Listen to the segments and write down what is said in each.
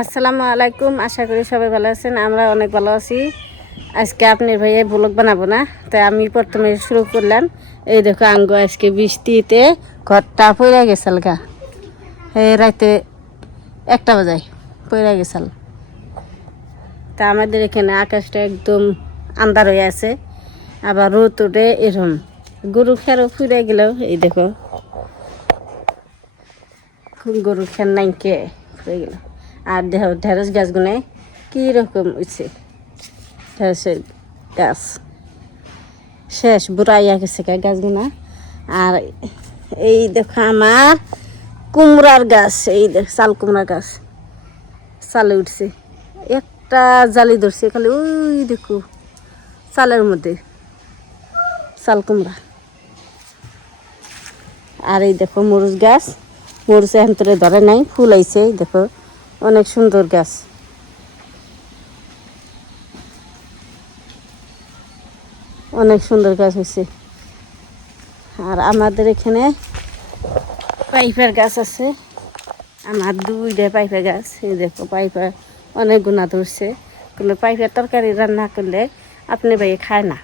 আসসালামু আলাইকুম, আশা করি সবাই ভালো আছেন, আমরা অনেক ভালো আছি। আজকে আপনার ভাইয়ে ব্লগ বানাবো না, তাই আমি প্রথমে শুরু করলাম। এই দেখো আঙ্গ আজকে বৃষ্টিতে ঘরটা পড়ে গেছাল গা। এই রাতে একটা বাজায় পড়ে গেছাল। তা আমাদের এখানে আকাশটা একদম আন্ধার হয়ে আছে, আবার রোদ উঠে এরকম। গরু খেরও ফুরে গেল এই দেখো। গরু খের নাইকে ফুরে গেল। আর দেহ, ঢেঁড়স গাছগুলো কীরকম উঠছে ঢেঁড়সের গাছ। শেষ বুড়াইয়া গেছে গাছগুলো। আর এই দেখো আমার কুমড়ার গাছ, এই দেখ, চাল কুমড়া গাছ। চালে উঠছে। একটা জালি ধরছে, খালি ওই দেখো, চালের মধ্যে। চাল কুমড়া। আর এই দেখো মরুচ গাছ। মরুচ এখন তোরে ধরে নাই, ফুল আইছে, দেখো। অনেক সুন্দর গাছ। অনেক সুন্দর গাছ হয়েছে। আর আমাদের এখানে পাইপার গাছ আছে। আমার দুইটা পাইপের গাছ, এই দেখো পাইপের অনেক গুণা ধরছে। কিন্তু পাইপের তরকারি রান্না করলে আপনি ভাই খায় না।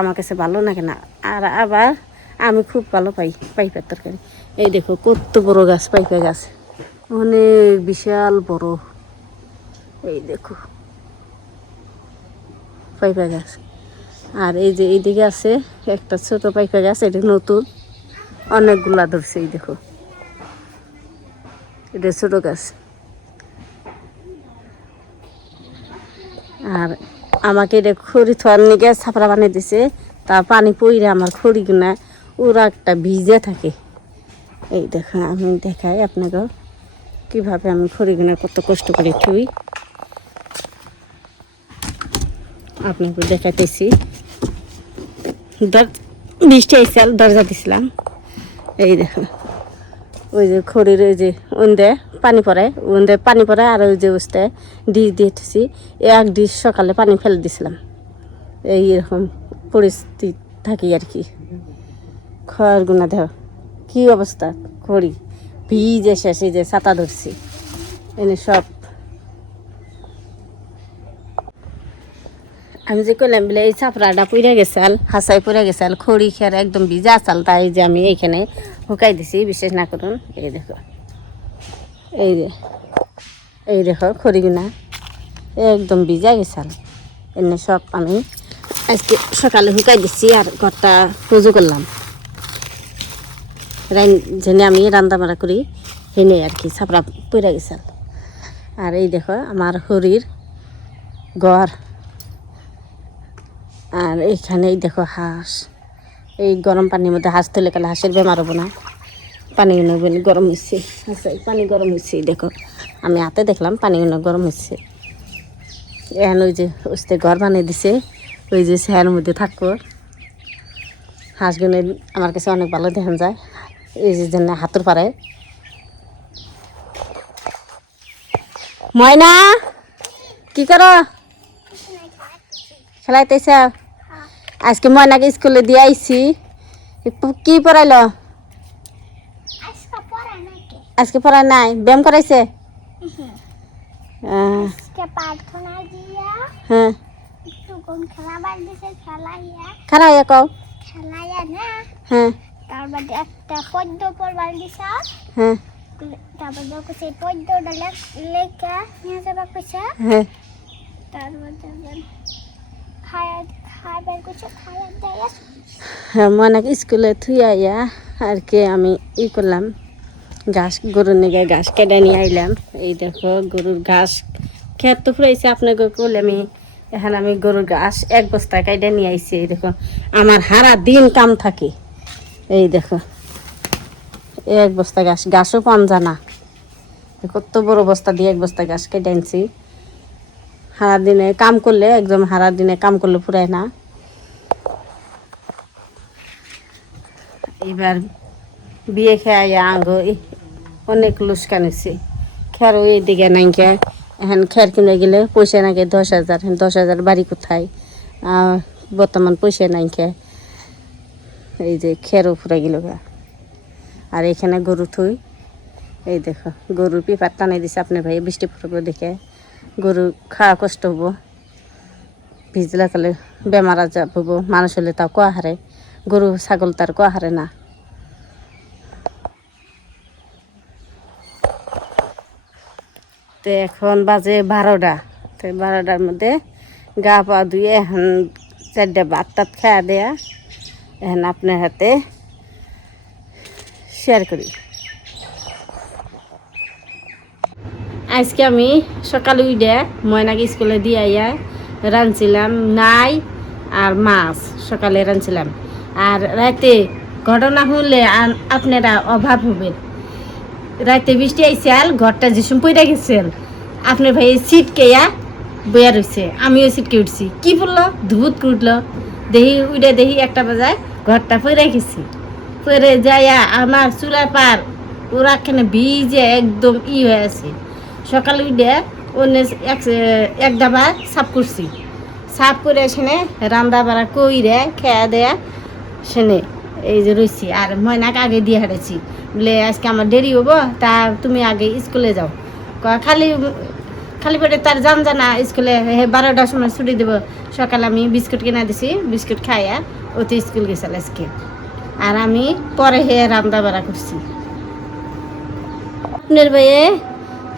আমার কাছে ভালো লাগে না। আর আবার আমি খুব ভালো পাই পাইপের তরকারি। এই দেখো কত বড় গাছ, পাইপের গাছ। অনেক বিশাল বড়। এই দেখো। পাইপা গাছ। আর এই যে এইদিকে আছে একটা ছোট পাইপা গাছ, এটা নতুন। অনেকগুলা ধরছে, এই দেখো। এটা ছোট গাছ। আর আমাকে এটা খড়ি থোয়ার নিগে ছাপড়া বানিয়ে দিছে, তা পানি পইরে আমার খড়িগুনা ওরা একটা ভিজে থাকে। এই দেখো, আমি দেখাই আপনাকে কীভাবে আমি খড়িগুনা কত কষ্ট করে থুই? আপনাকে দেখাতেছি বৃষ্টি আইসাল দরজা দিছিলাম। এই দেখো। ওই যে খড়ির ওই যে উন্দে পানি পড়ে উন্দে পানি পড়ে আর ওই যে উস্তে ডিশ দিয়ে থুছি এক ডিশ সকালে পানি ফেলে দিছিলাম। এই এরকম পরিস্থিতি থাকি আর কি। খড় গুনা দেহ কি অবস্থা খড়ি? ভিজে শেষ, এই যে ছাতা ধরছি। এনে সব। আমি যে কইলাম বলে, এই চাপড়াটা পুড়ে গেছাল হাসাই পুড়ে গেছাল খড়ি খের একদম ভিজা চাল তাই যে আমি এইখানে শুকাই দিছি, বিশেষ না করুন। এই দেখো। এই যে, এই দেখো খড়িগুনা একদম ভিজা গেছাল এনে সব আমি আজকে সকালে শুকাই দিছি আর ঘরটা পুজো করলাম। যেনে আমি রান্না বাড়া করি, হেনে আর কি ছাপড়া পড়ে গেছাল আর এই দেখো, আমার হরির ঘর। আর এইখানে এই দেখো হাঁস। এই গরম পানির মধ্যে হাঁস তুলে গেলে হাঁসের বেমার হব না। পানিগুলো বেনি গরম হচ্ছে এই পানি গরম হচ্ছে দেখো। আমি হাতে দেখলাম পানিগুলো গরম হচ্ছে এখন ওই যে ওস্তে ঘর বানিয়ে দিছে, ওই যে স্যার মধ্যে থাকব। হাঁসগুলো আমার কাছে অনেক ভালো দেখা যায়। এই যে হাতুর পারে। ময়না কি করো? খেলাইতেছ? আজকে ময়নাকে স্কুলে দিয়ে আইছি। কি পড়াইলো? আজকে পড়া পড়ায় নাই ব্যায়াম করাইছে? প্রার্থনা দিয়া হ্যাঁ। তারপরে একটা পড়বার দিছে। হ্যাঁ। তারপর সেই পদ্যটা লেখা নিয়ে যাবা হ্যাঁ। তারপর যাবেন খায়া খাবার কিছু খায়া দেয় হ্যাঁ ময়নাকে স্কুলে থুই আইয়া আর কি আমি ই করলাম ঘাস গরুর নিগে ঘাস কেটে নিয়ে আইলাম। এই দেখো গরুর ঘাস খেত তো ফুরাইছে আপনাকে করলে আমি এখন আমি গরুর ঘাস এক বস্তা কেটে নিয়ে আইছি এই দেখো। আমার হারা দিন কাম থাকে। এই দেখো। এক বস্তা ঘাস ঘাসও পান জানা। কত বড় বস্তা দিয়ে এক বস্তা ঘাস কেটে আনছি। সারা দিনে কাম করলে, একদম সারা দিনে কাম করলে ফুরায় না। এবার বিয়ে খেয়ে আঙ্গ অনেক লুস্কান খের এইদিকে নাইকে এখন খের কিনে গেলে পয়সা নাকি দশ হাজার দশ হাজার বাড়ি কোথায়? বর্তমান পয়সা নাইকে এই যে খেরও ফুরাই গেল। আর এখানে গরু থুই। এই দেখো, গরুর পিপার টানাই দিছে আপনার ভাই, বৃষ্টি পড়ব দেখে। গরু খাওয়া কষ্ট হব। ভিজলা কালে বেমার আজার হব, মানুষ হলে তাও কোয়া হারে গরু, ছাগল তার কোয়া হারে না। তো এখন বাজে বারোটা। তো বারোটার মধ্যে গা পা ধুয়ে এখন চারটে ভাত টাত খাওয়া দেয়া। এখন আপনার হাতে শেয়ার করি। আজকে আমি সকালে উঠে ময়নাকে স্কুলে দিয়ে আইয়া রাঁধছিলাম নাই আর মাছ, সকালে রাঁধছিলাম। আর রাতে ঘটনা হলে আপনারা অভাব হবেন রাতে বৃষ্টি আইসাল ঘরটা যেসম পইরা গেছেন আপনার ভাই সিট কেয়া বইয়া রয়েছে আমিও সিটকে উঠছি। কি বলল? ধুত উঠল। দেহি উঠে দেহি একটা বাজায় ঘরটা পইরা গেছি। পরে যাইয়া আমার চুলা পার ওরা এখানে ভিজে একদম ই হয়ে আছে। সকালে উঠে অন্য এক এক ডাবা সাফ করছি। সাফ করে সেনে রান্না বাড়া কইরে খেয়া দেয়া সেনে এই যে রয়েছি আর ময়নাকে আগে দিয়ে হাঁটেছি। বলে, আজকে আমার দেরি হব তা তুমি আগে স্কুলে যাও। খালি খালি পেটে তার জান জানা স্কুলে বারোটার সময় ছুটি দেবো। সকালে আমি বিস্কুট কিনা দিছি, বিস্কুট খাইয়া ওতে স্কুল গেছিল আজকে। আর আমি পরে হে রান্না বাড়া করছি। আপনার ভাইয়ে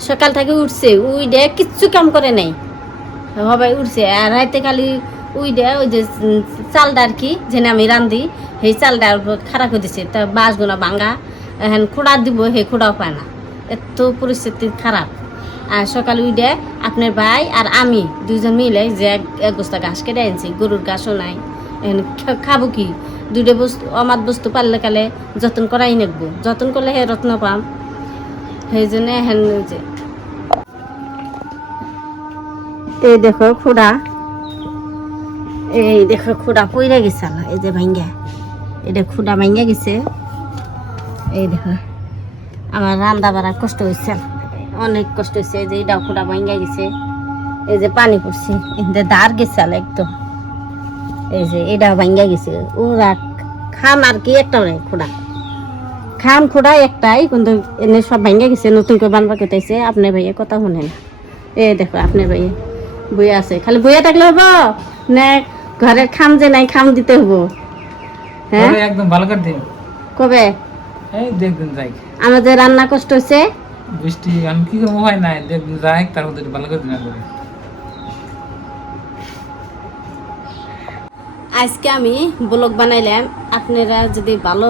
সকাল থেকে উঠছে উই উইডে কিচ্ছু কাম করে নাই। সবাই উঠছে, আর রাইতে খালি উইডে ওই যে চালটা আর কি, যেন আমি রান্ধি, সেই চালটা খারাপ হয়ে দিছে। তা বাঁশগুলো ভাঙা, এখন খোড়া দিব সেই খোড়াও পায় না। এত পরিস্থিতি খারাপ। আর সকালে উঠে আপনার ভাই আর আমি দুজন মিলে যে এক বস্তা ঘাস কেটে আনছি, গরুর ঘাসও নাই। খাব কি? দুইটা বস্তু অমাত বস্তু পারলে কালে যত্ন করাই নেব যত্ন করলে হে রত্ন পাম। সেই জন্য ওই যে এই দেখো খুড়া। এই দেখো খুড়া পইরা গেছে আল্লাহ, এই যে ভাঙ্গা এটা খুড়া ভাঙ্গা গেছে। এই দেখো আমার রান্না বাড়া কষ্ট হয়েছে অনেক কষ্ট হয়েছে এই যে এটা খুড়া ভাঙ্গা গেছে। এই যে পানি পড়ছে এখানে দাঁড় গেছে একদম। এই যে এটা ভাঙ্গা গেছে। ওরা খাম আর কি একটা নাই খুড়া খাম খুড়া একটাই কিন্তু এনে সব ভাঙ্গা গেছে নতুন করে বানবা কেটাইছে আপনার ভাইয়া কথা শুনে না এই দেখো আপনার ভাইয়া বইয়া আছে। খালি বইয়া থাকলে হব না ঘরের খাম যে নাই খাম দিতে হব? হ্যাঁ? একদম ভালো করে দিন কবে? এই দেখবেন যাই। আমাদের রান্না কষ্ট হয়েছে বৃষ্টি আমি কি করব হয় নাই দেখবেন যাই তার মধ্যে ভালো করে দিন আজকে আমি ব্লগ বানাইলাম। আপনারা যদি ভালো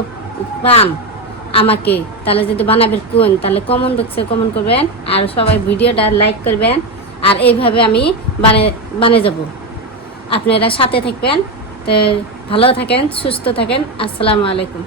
পান আমাকে, তাহলে যদি বানাবেন কোন, তাহলে কমেন্ট বক্সে কমেন্ট করবেন আর সবাই ভিডিওটা লাইক করবেন। আর এইভাবে আমি বানিয়ে বানিয়ে যাব। আপনারা সাথে থাকবেন। তো ভালো থাকেন, সুস্থ থাকেন। আসসালামু আলাইকুম।